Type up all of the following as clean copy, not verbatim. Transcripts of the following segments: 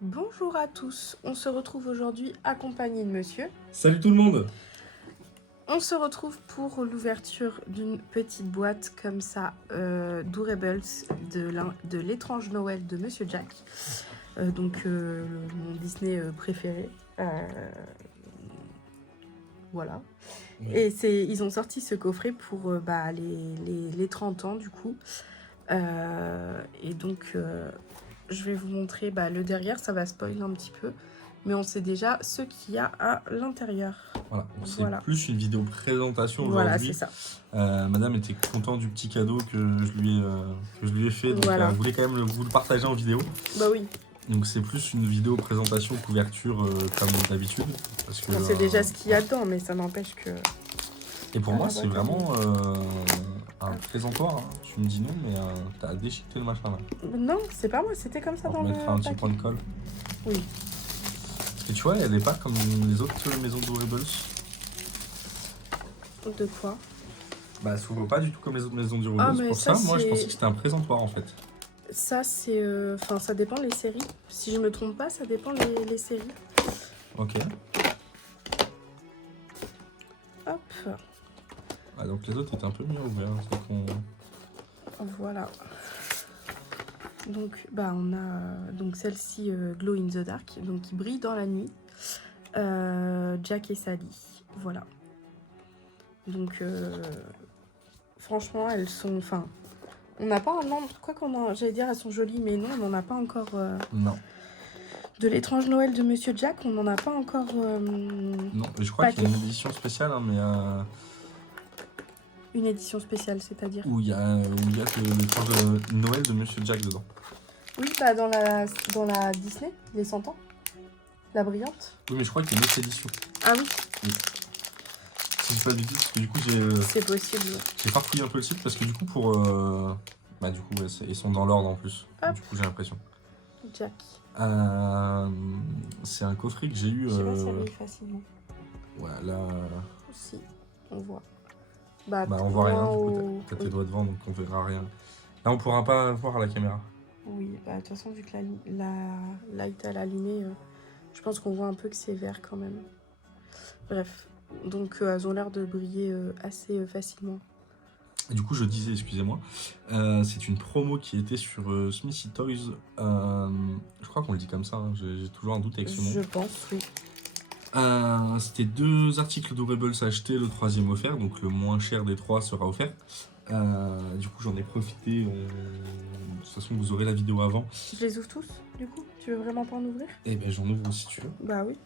Bonjour à tous, on se retrouve aujourd'hui accompagné de monsieur. Salut tout le monde! On se retrouve pour l'ouverture d'une petite boîte comme ça, Durables de l'étrange Noël de Monsieur Jack. Mon Disney préféré. Voilà. Oui. Et ils ont sorti ce coffret pour les 30 ans du coup. Je vais vous montrer le derrière, ça va spoiler un petit peu. Mais on sait déjà ce qu'il y a à l'intérieur. Voilà, c'est Voilà. plus une vidéo présentation Voilà, aujourd'hui. c'est ça. Madame était contente du petit cadeau que je lui ai fait, donc Voilà. elle voulait quand même vous le partager en vidéo. Bah oui, Donc c'est plus une vidéo présentation couverture comme d'habitude. Parce que, on sait déjà ce qu'il y a dedans, mais ça n'empêche que... Et pour moi Ah, c'est bah, vraiment un présentoir. Hein. Tu me dis non, mais t'as déchiqueté le machin là. Non, c'est pas moi, c'était comme ça On dans le mettra un petit paquet. point de colle. Oui. Et tu vois, elle n'est pas comme les autres maisons Durables. De quoi? Bah, elle s'ouvre pas du tout comme les autres maisons Durables. mais Pour ça, ça, moi je c'est- pensais que c'était un présentoir en fait. Ça, c'est... Enfin, ça dépend les séries. Si je me trompe pas, ça dépend les séries. Ok. Hop, Ah, donc les autres étaient un peu mieux ouverts. C'est qu'on... voilà. Donc, on a donc celle-ci, Glow in the Dark, donc qui brille dans la nuit. Jack et Sally, voilà. Donc, franchement, elles sont... Enfin, on n'a pas un nombre... Quoi qu'on a... J'allais dire, elles sont jolies, mais non, on n'en a pas encore... Non. De l'étrange Noël de Monsieur Jack, on n'en a pas encore... Non, mais je crois qu'il y a une édition spéciale, hein, mais Une édition spéciale, c'est-à-dire... où il y a l'étrange Noël de Monsieur Jack dedans. Oui, dans la Disney, les 100 ans. La brillante. Oui, mais je crois qu'il y a une autre édition. Ah oui, Si je dis pas de bêtises, parce que du coup c'est possible. j'ai farfouillé un peu le site, parce que du coup bah du coup ouais, ils sont dans l'ordre en plus. Hop. Du coup j'ai l'impression. Jack. C'est un coffret que j'ai eu. Je sais pas si elle brille facilement. Ouais, là. Si, on voit. Bah on voit rien, du coup au... t'as tes doigts devant, donc on verra rien. Là on pourra pas voir à la caméra. Oui, de toute façon, vu que la light elle est allumée, je pense qu'on voit un peu que c'est vert quand même. Bref, donc elles ont l'air de briller assez facilement. Et du coup, je disais, excusez-moi, c'est une promo qui était sur Smithy Toys. Je crois qu'on le dit comme ça, hein, j'ai toujours un doute avec ce nom. Je pense, oui. C'était 2 articles Durables achetés, le 3e offert, donc le moins cher des 3 sera offert. Du coup, j'en ai profité. De toute façon, vous aurez la vidéo avant. Je les ouvre tous, du coup? Tu veux vraiment pas en ouvrir? Et ben, j'en ouvre si tu veux. Bah oui.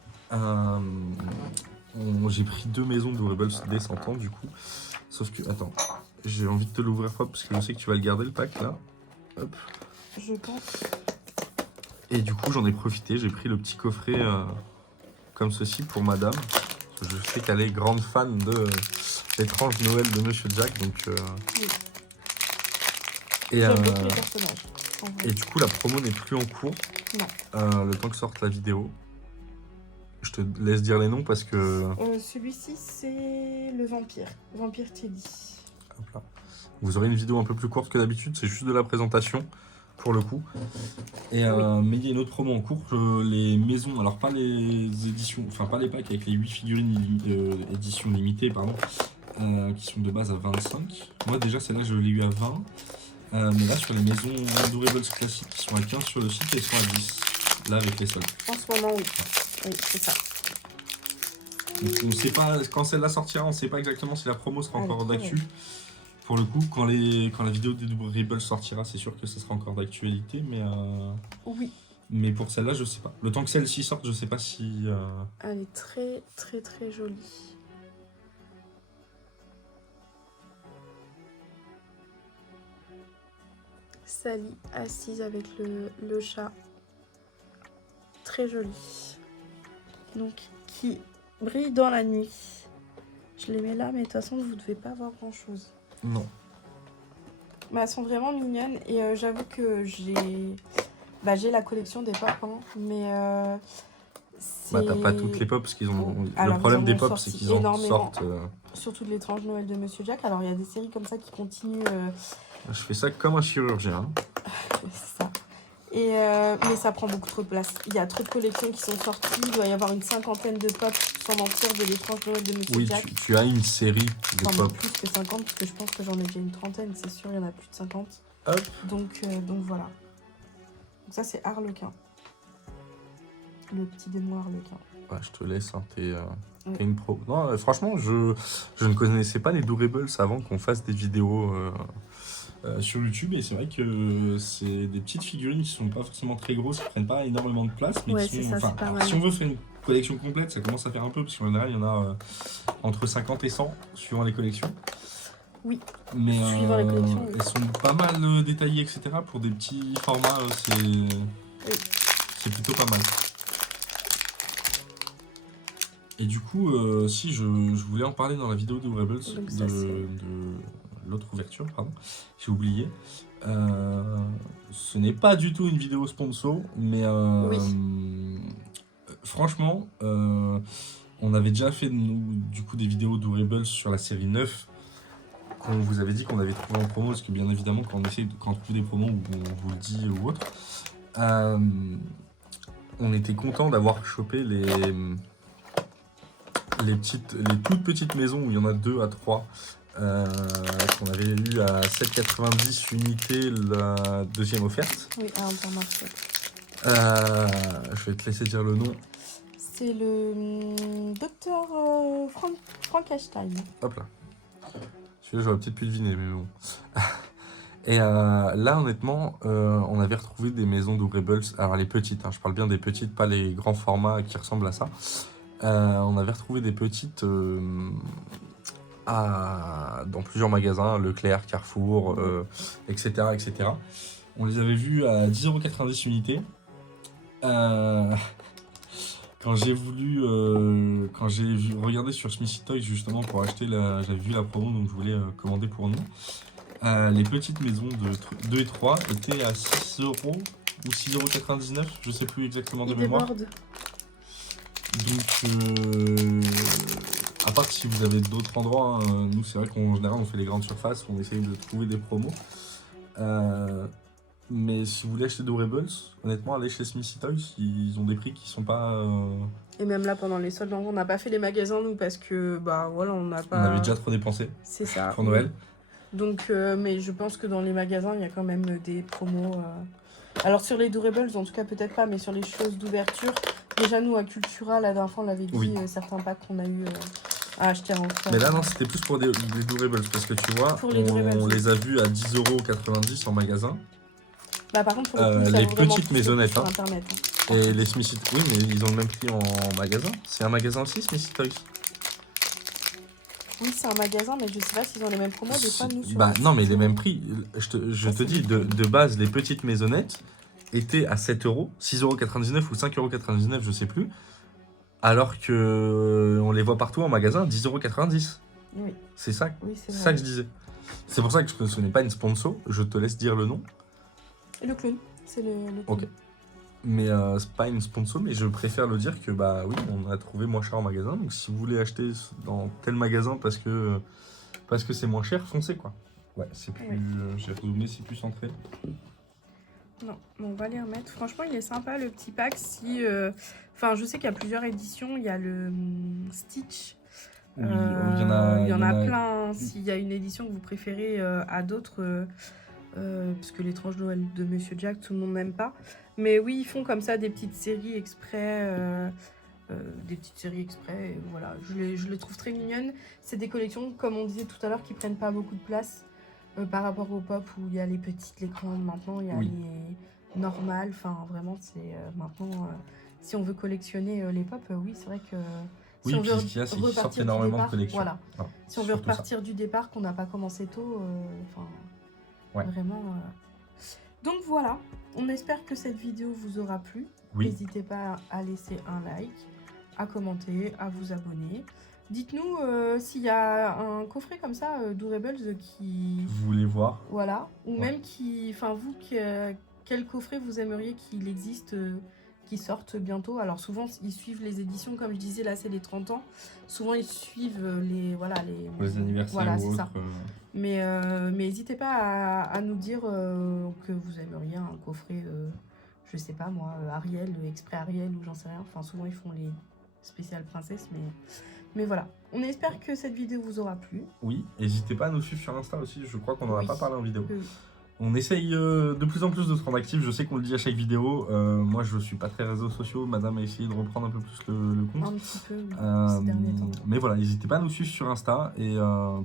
J'ai pris 2 maisons Durables dès 100 ans, du coup. Sauf que, attends, j'ai envie de te l'ouvrir pas parce que je sais que tu vas le garder le pack là. Hop. Je pense. Et du coup, j'en ai profité, j'ai pris le petit coffret comme ceci pour madame. Je sais qu'elle est grande fan de l'étrange Noël de Monsieur Jack, donc. Oui. Et, J'aime beaucoup les personnages. en vrai. et du coup, la promo n'est plus en cours. Non. Le temps que sorte la vidéo. Je te laisse dire les noms parce que. Celui-ci, c'est le vampire. Vampire Teddy. Hop là. Vous aurez une vidéo un peu plus courte que d'habitude, c'est juste de la présentation pour le coup. Et, mais il y a une autre promo en cours, les maisons, alors pas les éditions, enfin pas les packs avec les 8 figurines édition limitée, pardon, qui sont de base à 25. Moi déjà celle-là je l'ai eu à 20. Mais là sur les maisons Durables classiques qui sont à 15 sur le site, elles sont à 10. Là avec les soldes. En ce moment, oui. Oui, c'est ça. Donc, on sait pas, quand celle-là sortira, on sait pas exactement si la promo sera Elle est encore trop d'actu. Pour le coup, quand la vidéo des Durables sortira, c'est sûr que ce sera encore d'actualité, Oui. mais pour celle-là, je sais pas. Le temps que celle-ci sorte, je sais pas si... Elle est très, très, très jolie. Sally assise avec le chat. Très jolie. Donc, qui brille dans la nuit. Je les mets là, mais de toute façon, vous ne devez pas voir grand-chose. Non. Mais elles sont vraiment mignonnes. Et j'avoue que j'ai la collection des pop, hein, mais c'est... Bah t'as pas toutes les pop, parce qu'ils ont... Alors, le problème ils en des ont pop, sorti c'est qu'ils en énormément. sortent... Surtout de l'étrange Noël de Monsieur Jack. Alors, il y a des séries comme ça qui continuent. Je fais ça comme un chirurgien. C'est ça. Mais ça prend beaucoup trop de place. Il y a trop de collections qui sont sorties. Il doit y avoir une 50aine de pop, sans mentir, de l'étrange Noël de Monsieur Oui, Jack. tu as une série de Enfin, pop. même plus que 50, parce que je pense que j'en ai déjà une trentaine, c'est sûr, il y en a plus de 50. Hop. Donc voilà. Donc ça, c'est Harlequin. Le petit démon Harlequin. Ouais, je te laisse, hein, t'es Oui. une pro. Non, franchement, je ne connaissais pas les Doorables avant qu'on fasse des vidéos sur YouTube. Et c'est vrai que c'est des petites figurines qui sont pas forcément très grosses, qui prennent pas énormément de place. Mais Ouais, qui c'est sont, ça, enfin, c'est pas alors, mal. si on veut faire une collection complète, ça commence à faire un peu, parce qu'en général, il y en a entre 50 et 100, suivant les collections. Oui. Mais Suivant les collections, oui. elles sont pas mal détaillées, etc. Pour des petits formats, c'est plutôt pas mal. Et du coup, si je voulais en parler dans la vidéo de Rebels, Donc ça, de l'autre ouverture, pardon, j'ai oublié. Ce n'est pas du tout une vidéo sponsor, mais franchement, on avait déjà fait nous, du coup des vidéos de Rebels sur la série 9 qu'on vous avait dit qu'on avait trouvé en promo, parce que bien évidemment quand on essaie quand on trouve des promos ou on vous le dit ou autre, on était content d'avoir chopé les toutes petites maisons où il y en a 2 à 3 qu'on avait eu à 7,90 unités la deuxième offerte. Oui, à Intermarché. Je vais te laisser dire le nom. C'est le docteur Frankenstein. Hop là. Celui-là, j'aurais peut-être pu deviner, mais bon. Et là, honnêtement, on avait retrouvé des maisons de Rebels. Alors, les petites, hein, je parle bien des petites, pas les grands formats qui ressemblent à ça. On avait retrouvé des petites dans plusieurs magasins, Leclerc, Carrefour, etc., etc. On les avait vus à 10,90€ unité. Quand j'ai regardé sur Smithy Toys justement pour acheter j'avais vu la promo, donc je voulais commander pour nous. Les petites maisons de 2 et 3 étaient à 6€ ou 6,99€, je sais plus exactement de Il mémoire. déborde. Donc, à part si vous avez d'autres endroits, hein, nous c'est vrai qu'en général on fait les grandes surfaces, on essaye de trouver des promos. Mais si vous voulez acheter Doorables, honnêtement, allez chez Smithy Toys, ils ont des prix qui sont pas. Et même là, pendant les soldes, on n'a pas fait les magasins, nous, parce que, bah voilà, on n'a pas. On avait déjà trop dépensé C'est ça. pour Noël. Donc, mais je pense que dans les magasins, il y a quand même des promos. Alors, sur les Doorables, en tout cas, peut-être pas, mais sur les choses d'ouverture, déjà, nous, à Cultura, la dernière fois, on l'avait dit, Oui. Certains packs qu'on a eu à acheter en Mais là, non, c'était plus pour des Doorables, parce que tu vois, Pour les Doorables, on oui. les a vus à 10,90€ en magasin. Bah, par contre, pour le coup, ça les vaut vraiment petites plus maisonnettes, sur hein. Internet. Hein. Et les Smithy, oui, mais ils ont le même prix en magasin. C'est un magasin aussi, Smithy Toys. Oui, c'est un magasin, mais je sais pas s'ils ont les mêmes promos. Des fois, nous, sur Bah le non, site, mais les mêmes prix. Je te dis, de base, les petites maisonnettes étaient à 7€, 6,99€ ou 5,99€, je sais plus. Alors que on les voit partout en magasin, 10,90€. Oui. C'est ça, Oui, c'est ça vrai. que je disais. C'est pour ça que ce n'est pas une sponsor, je te laisse dire le nom. Et le clown, c'est le clown. Ok. Mais c'est pas une sponsor, mais je préfère le dire que bah oui, on a trouvé moins cher en magasin. Donc si vous voulez acheter dans tel magasin parce que c'est moins cher, foncez quoi. Ouais, c'est plus. Ouais. J'ai rezoomé, c'est plus centré. Non, on va les remettre. Franchement, il est sympa le petit pack. Si, enfin, je sais qu'il y a plusieurs éditions. Il y a le Stitch. Oui, il y en a plein. S'il y a une édition que vous préférez à d'autres, parce que l'étrange Noël de Monsieur Jack, tout le monde n'aime pas. Mais oui, ils font comme ça des petites séries exprès. Et voilà, je les trouve très mignonnes. C'est des collections, comme on disait tout à l'heure, qui prennent pas beaucoup de place par rapport au pop où il y a les petites, les grandes. Maintenant, il y a Oui. les normales. Enfin, vraiment, c'est maintenant, si on veut collectionner les pop, oui, c'est vrai que Oui, si on puis veut ce qu'il y a, c'est qu'ils sortent repartir du énormément de départ, collections. voilà. Ah, Si on veut surtout ça. repartir du départ, qu'on n'a pas commencé tôt, enfin, Ouais. vraiment. Donc voilà, on espère que cette vidéo vous aura plu. Oui. N'hésitez pas à laisser un like, à commenter, à vous abonner. Dites-nous s'il y a un coffret comme ça, Doorables, qui... Vous voulez voir? Voilà, ou Ouais. même qui... Enfin, vous, quel coffret vous aimeriez qu'il existe, qui sorte bientôt? Alors souvent, ils suivent les éditions, comme je disais, là, c'est les 30 ans. Souvent, ils suivent les anniversaires voilà, ou c'est ça. autres. Mais n'hésitez pas à nous dire que vous aimeriez un coffret je sais pas moi, Ariel, Exprès Ariel ou j'en sais rien. Enfin, souvent ils font les spéciales princesses, mais voilà. On espère que cette vidéo vous aura plu. Oui, n'hésitez pas à nous suivre sur Insta aussi, je crois qu'on n'en a Oui. pas parlé en vidéo. Oui. On essaye de plus en plus de se rendre actifs, je sais qu'on le dit à chaque vidéo, moi je suis pas très réseaux sociaux, madame a essayé de reprendre un peu plus le compte. Un petit peu, oui, ces derniers temps. Mais voilà, n'hésitez pas à nous suivre sur Insta et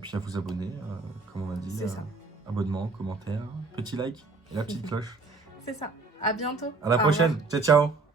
puis à vous abonner, comme on a dit. C'est ça. Abonnement, commentaire, petit like et la petite cloche. C'est ça. À bientôt. À la Au prochaine, revoir. ciao ciao.